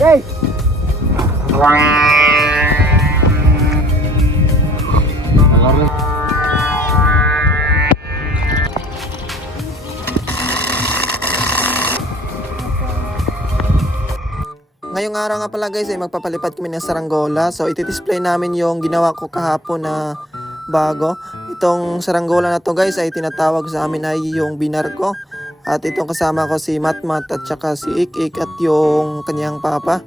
Okay. Ngayong araw nga pala guys ay magpapalipad kami ng saranggola. So iti-display namin yung ginawa ko kahapon na bago. Itong saranggola na to guys ay tinatawag sa amin ay yung binar ko. At itong kasama ko si Matmat at saka si Ik at yung kanyang papa.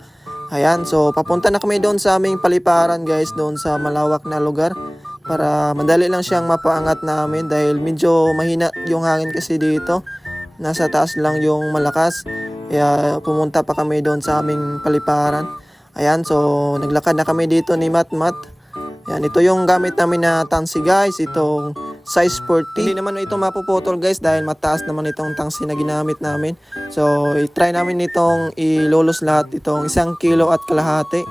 Ayan, so papunta na kami doon sa aming paliparan guys, doon sa malawak na lugar. Para madali lang siyang mapaangat namin dahil medyo mahina yung hangin kasi dito. Nasa taas lang yung malakas. Kaya pumunta pa kami doon sa aming paliparan. Ayan, so naglakad na kami dito ni Matmat. Ayan, ito yung gamit namin na tansi guys. Itong size 40. Hindi naman ito mapuputol guys dahil mataas naman itong tansi na ginamit namin. So i-try namin itong ilulos lahat itong 1 kilo at kalahati.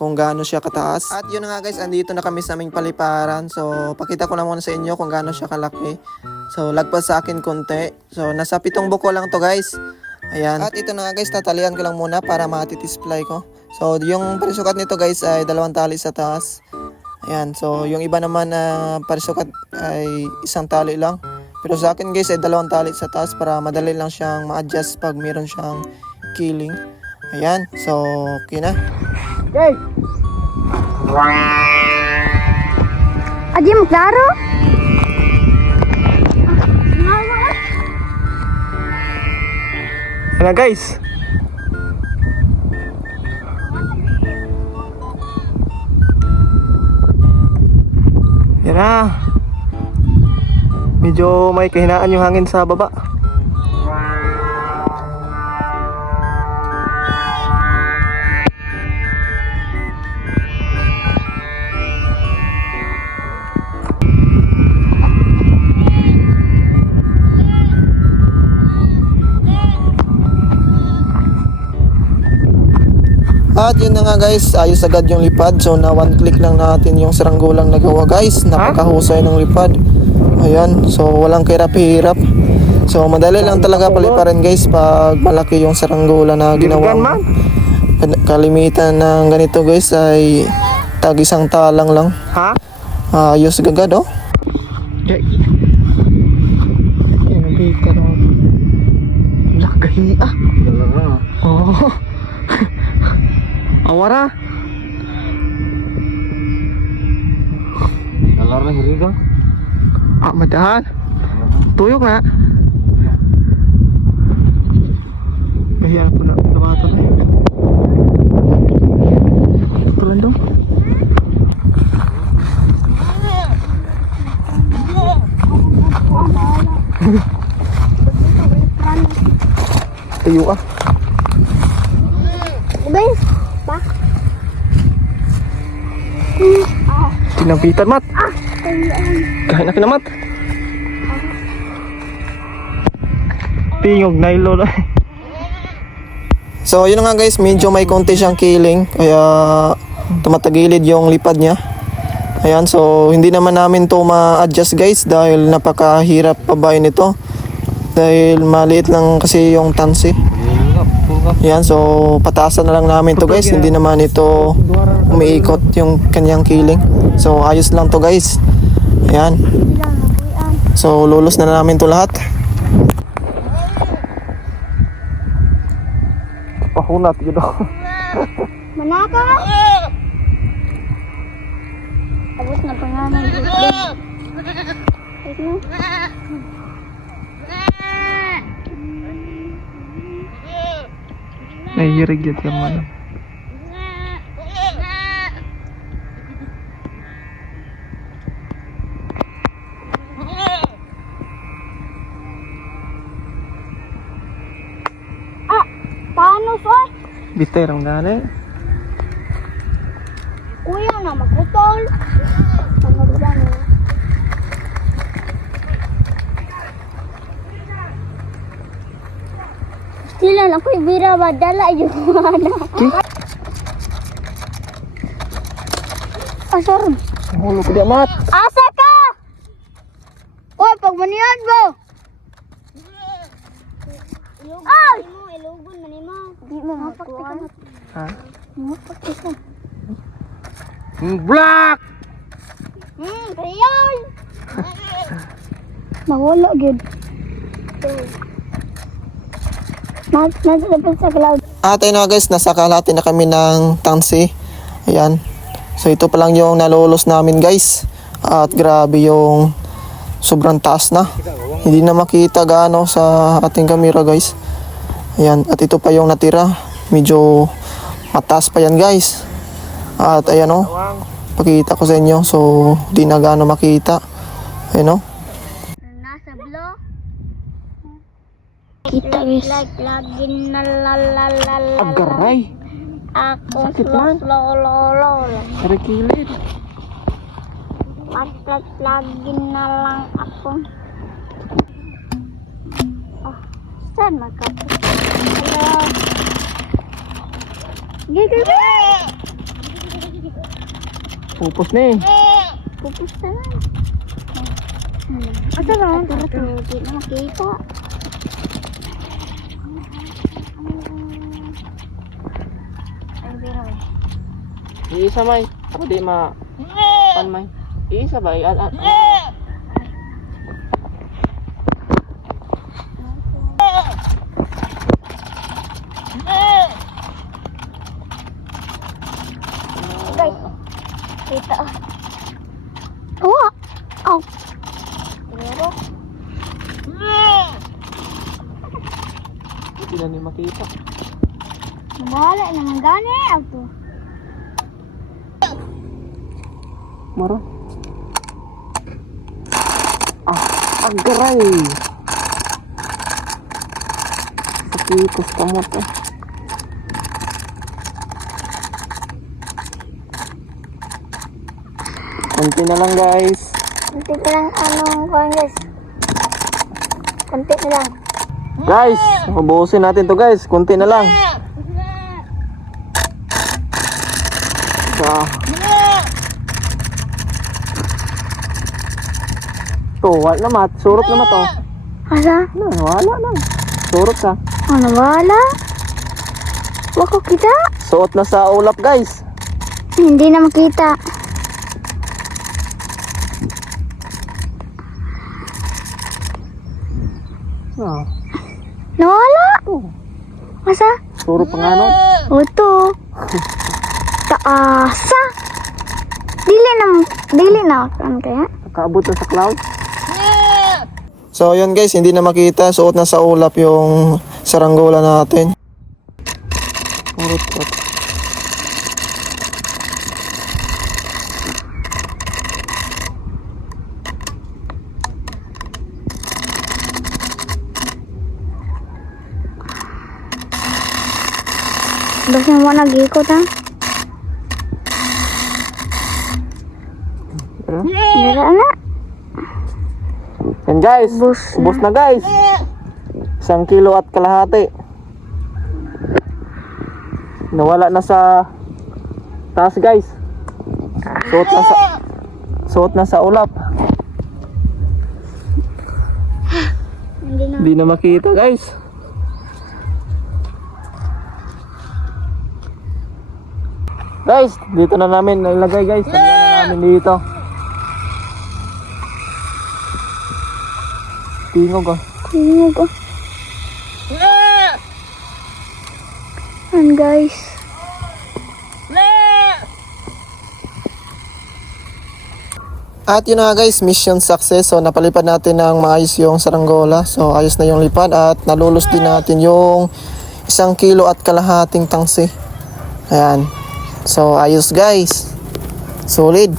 Kung gaano siya kataas. At yun nga guys, andito na kami sa aming paliparan. So pakita ko na muna sa inyo kung gaano siya kalaki. So lagpas sa akin konti. So nasa 7 buko lang to guys. Ayan. At ito na nga guys, tatalian ko lang muna para mati-display ko. So yung parisukat nito guys ay 2 tali sa taas. Ayan. So yung iba naman na parisukat ay 1 tali lang. Pero sa akin guys ay 2 tali sa taas para madali lang siyang ma-adjust pag meron siyang killing. Ayan. So okay na. Okay. Adi mo klaro? Ayan guys. Yan na. Medyo may kahinaan yung hangin sa baba. At yun na nga guys, ayos agad yung lipad. So na 1 click lang natin yung saranggolang nagawa guys. Napakahusay ng lipad. Ayan, so walang kahirap-hirap. So madali lang talaga paliparin guys pag malaki yung saranggola na ginawa. Kalimitan ng ganito guys ay tag 1 talang lang. Ha? Ayos agad oh. Okay. Yan ang kita no. Lagay ah. Oh. Awara. Nalar na hiri dong. Madahan. Tuyok na. Ayan po na. Namata na yun. Tulan dong. Tuyo ah. Guys, pa. Tinampitan mat. Kain na kinamat. Tingog na ilo. So yun nga guys, medyo may konti siyang killing. Kaya tumatagilid yung lipad niya. Ayan, so hindi naman namin to ma-adjust guys dahil napakahirap pabayin ito. Dahil maliit lang kasi yung tansi. Ayan, so pataasan na lang namin to guys. Hindi naman ito umiikot yung kanyang killing. So ayos lang to guys. Ayan. So lulos na namin to lahat. Pahunat yun o. Manaka! Abot na pangalan. Nahihirig yun yung ano. Paano so? Biterang gani. Kuya na magputol. Pangalaban na. Sila lang ko ibira badala yung mana. Asar. Hulog ko di amat. Asa ka? Oy, pag maniyan mo. Ay! Ilugon man mo. Di mo makuha. Ha? Mapakita. Black! Real! Mawala, gid. Nasa sa cloud. At ayun na guys, nasa kalahati na kami ng tangsi. Ayan. So ito pa lang yung nalulos namin guys. At grabe yung sobrang taas na. Hindi na makita gaano sa ating camera guys. Ayan. At ito pa yung natira. Medyo mataas pa yan guys. At ayan o. Pakita ko sa inyo. So di na gaano makita. Ayan o. Nasa block. Kita guys. Lagi na la. Agaray. Ako Sakit man. slow. Karikilid. Lagi na lang ako. Oh, saan magkapit? Hello. Gigi. Pupos na eh. Pupus na lang. Asa ba? Di na makita. Ay, biro eh. Iisa may. Ako di ma... Pan may. Iisa ba? Guys, kita. Oh! Oh! Biro. Hindi na niya makita. Bahala naman gani ako. Maro. Agaray. Sakitos kamot eh. Konti na lang guys. Kunti pa lang guys. Kunti na lang. Guys, ubusin natin to guys. Konti na lang. To, wala na mat. Surot na mat to. Asa? Wala na. Surot ka. Ano wala? Wako kita? Suot na sa ulap guys. Hindi na makita. Ah, Nawala? Asa? surot pa nga nun. Oto. Taasa. Dili na. Ano kaya? Nakaabot na sa cloud. So yun guys, hindi na makita. Suot na sa ulap yung saranggola natin. Urot. Basta mo nag-ikot ha? Dira na. Yan guys, Ubos ubos na guys. 1 kilo at kalahati. Nawala na sa taas guys. Suot na sa ulap. Hindi na makita guys. Guys, dito na namin nailagay guys. Lagyan na namin dito. Tingog ah. Tingog ko. And guys. At yun na nga guys, mission success. So napalipad natin ng maayos yung saranggola. So ayos na yung lipad at nalulos din natin yung 1 kilo at kalahating tangsi. Ayan. So ayos guys. Solid.